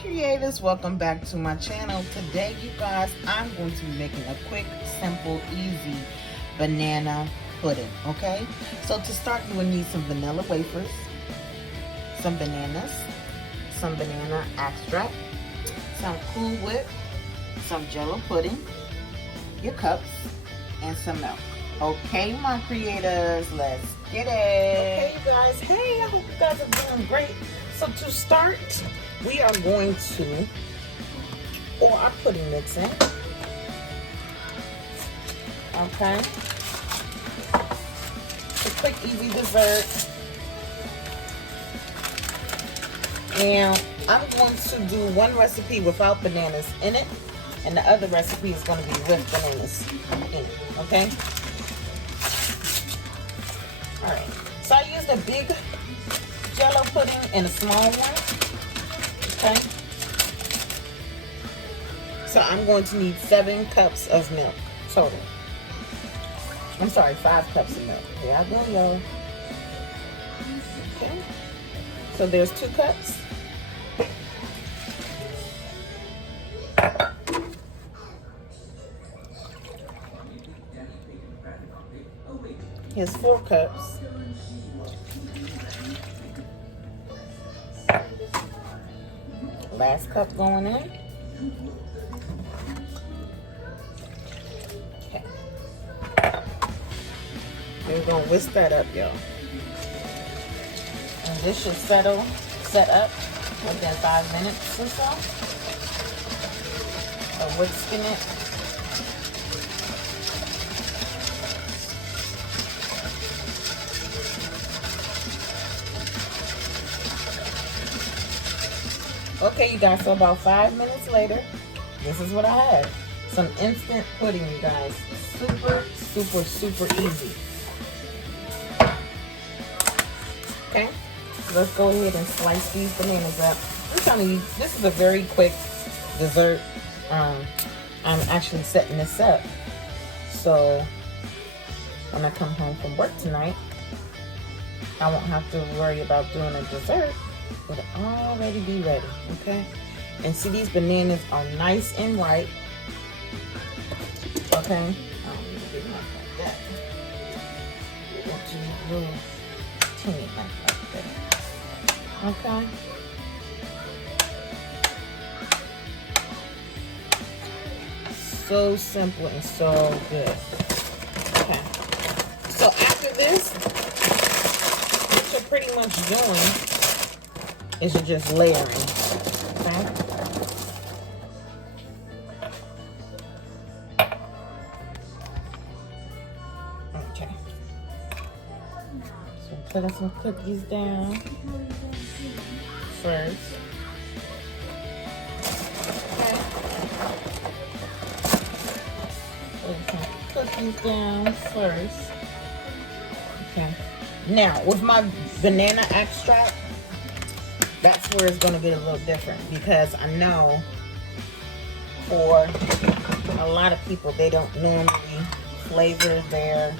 creators, welcome back to my channel. Today you guys, I'm going to be making a quick, simple, easy banana pudding. Okay, so to start you will need some vanilla wafers, some bananas, some banana extract, some Cool Whip, some Jello pudding, your cups, and some milk. Okay, my creators, let's get it. Okay, you guys, hey, I hope you guys are doing great. So to start, we are going to pour our pudding mix in. Okay. It's a quick, easy dessert. Now, I'm going to do one recipe without bananas in it, and the other recipe is going to be with bananas in it, okay? All right. So I used a big Jello pudding and a small one. Okay. So I'm going to need 7 cups of milk total. I'm sorry, 5 cups of milk. Here I go, y'all. Okay. So there's 2 cups. Here's 4 cups. Last cup going in. Okay. We're going to whisk that up, y'all. And this should set up within 5 minutes or so of whisking it. Okay, you guys, so about 5 minutes later, this is what I had. Some instant pudding, you guys. Super, super, super easy. Okay, so let's go ahead and slice these bananas up. I'm telling you, this is a very quick dessert. I'm actually setting this up, so when I come home from work tonight, I won't have to worry about doing a dessert. It'll already be ready, okay? And see, these bananas are nice and ripe, okay? I don't need to get them like that. You want to little teeny like that, okay? So simple and so good. Okay. So after this, what you're pretty much doing is you're just layering, okay? Okay. So putting some cookies down first. Okay. Putting some cookies down first. Okay. Now, with my banana extract, that's where it's going to get a little different, because I know for a lot of people, they don't normally flavor their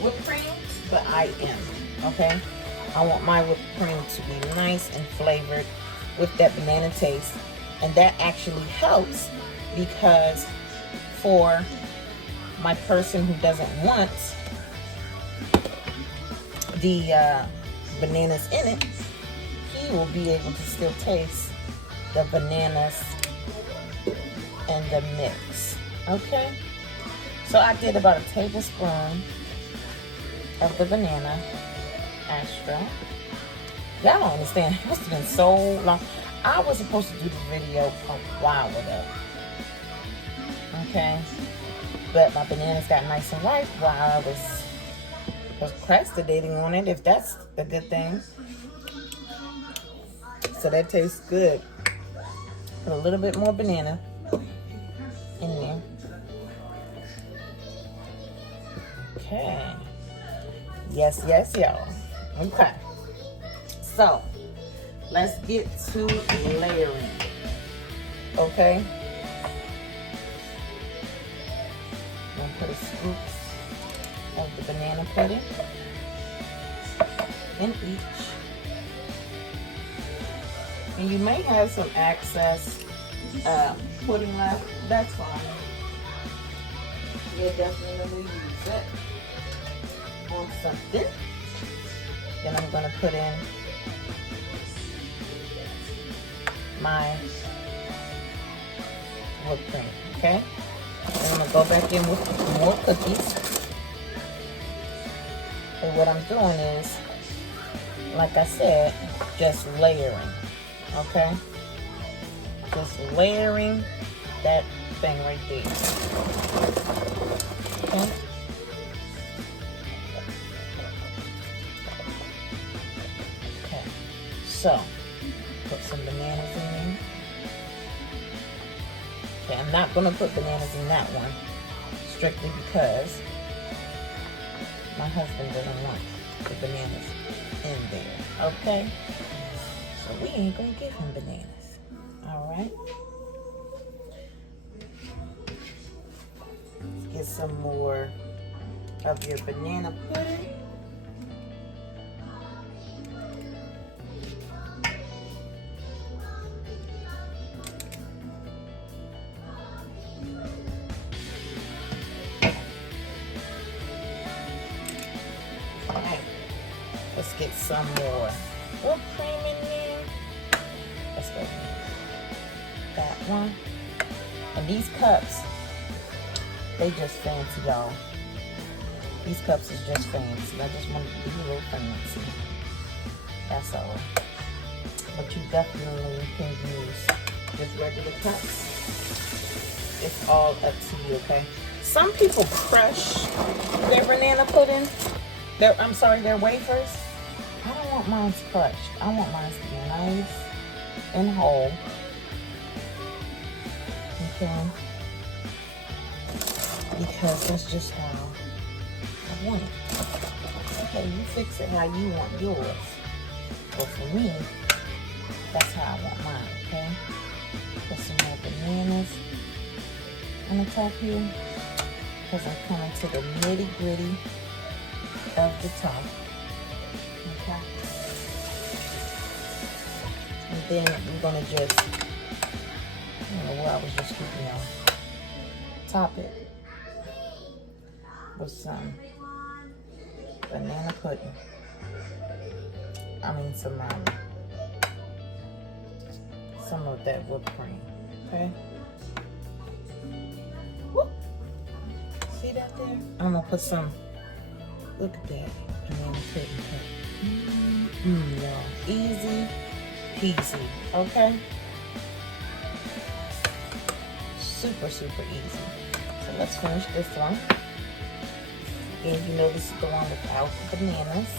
whipped cream, but I am, okay? I want my whipped cream to be nice and flavored with that banana taste, and that actually helps because for my person who doesn't want the bananas in it, he will be able to still taste the bananas and the mix. Okay, so I did about a tablespoon of the banana extract. Y'all don't understand, it must have been so long. I was supposed to do this video a while ago, okay, but my bananas got nice and ripe while I was procrastinating on it, if that's a good thing. So that tastes good. Put a little bit more banana in there. Okay. Yes, yes, y'all. Okay. So let's get to layering. Okay. I'm gonna put a scoop of the banana pudding in each. And you may have some excess pudding left. That's fine. You'll definitely use it on something. Then I'm going to put in my whipped cream, okay? And I'm going to go back in with more cookies. And what I'm doing is, like I said, just layering, okay? Just layering that thing right there, okay? Okay, so put some bananas in there. Okay, I'm not gonna put bananas in that one, strictly because my husband doesn't want the bananas in there, okay? So we ain't gonna give him bananas, all right? Let's get some more of your banana pudding. Let's get some more whipped cream in there. Let's go that one. And these cups, they just fancy, y'all. These cups is just fancy. I just wanted to be a little fancy. That's all. But you definitely can use just regular cups. It's all up to you, okay? Some people crush their banana pudding. Their wafers. I don't want mine crushed. I want mine to be nice and whole. Okay. Because that's just how I want it. Okay, you fix it how you want yours. But for me, that's how I want mine, okay? Put some more bananas on the top here. Because I'm coming to the nitty gritty of the top. Okay. And then we're gonna just, I don't know where I was just keeping y'all. Top it with some banana pudding. I mean some of that whipped cream. Okay. Whoop. See that there? I'm gonna put some. Look at that banana pudding. Y'all. Easy peasy. Okay. Super, super easy. So let's finish this one. And you know this is the one without the bananas.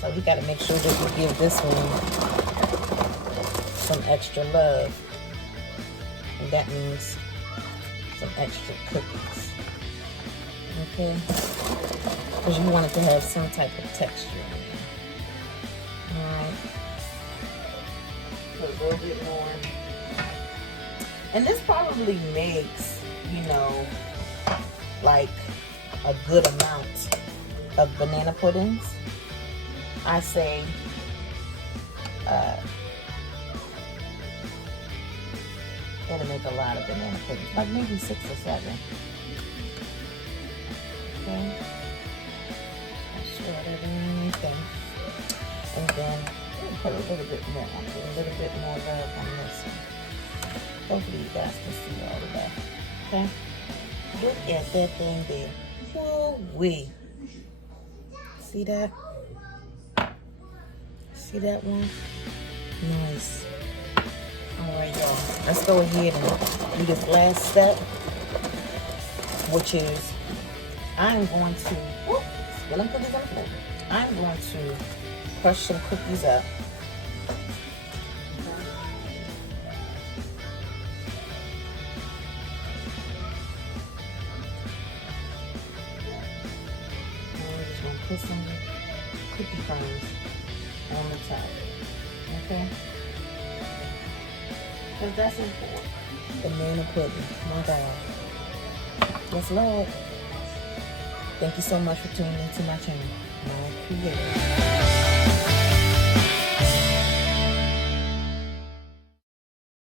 So we gotta make sure that we give this one some extra love. And that means some extra cookies. Okay? Because you want it to have some type of texture in it. Alright. Put a little bit more. And this probably makes, you know, like a good amount of banana puddings. I say it'll make a lot of banana puddings, like maybe 6 or 7. Okay, I'll share that in there. And then put a little bit more on it, a little bit more love on this one. Hopefully you guys can see all of that. Okay, look at that thing there. Woo-wee. See that? See that one? Nice. Alright, y'all. Let's go ahead and do this last step, which is I'm going to, spilling cookies on the floor. I'm going to crush some cookies up. And we're just going to put some cookie crumbs on the top. Okay? Because that's important. Banana pudding. My God. Yes, Lord. Thank you so much for tuning into my channel. My creator.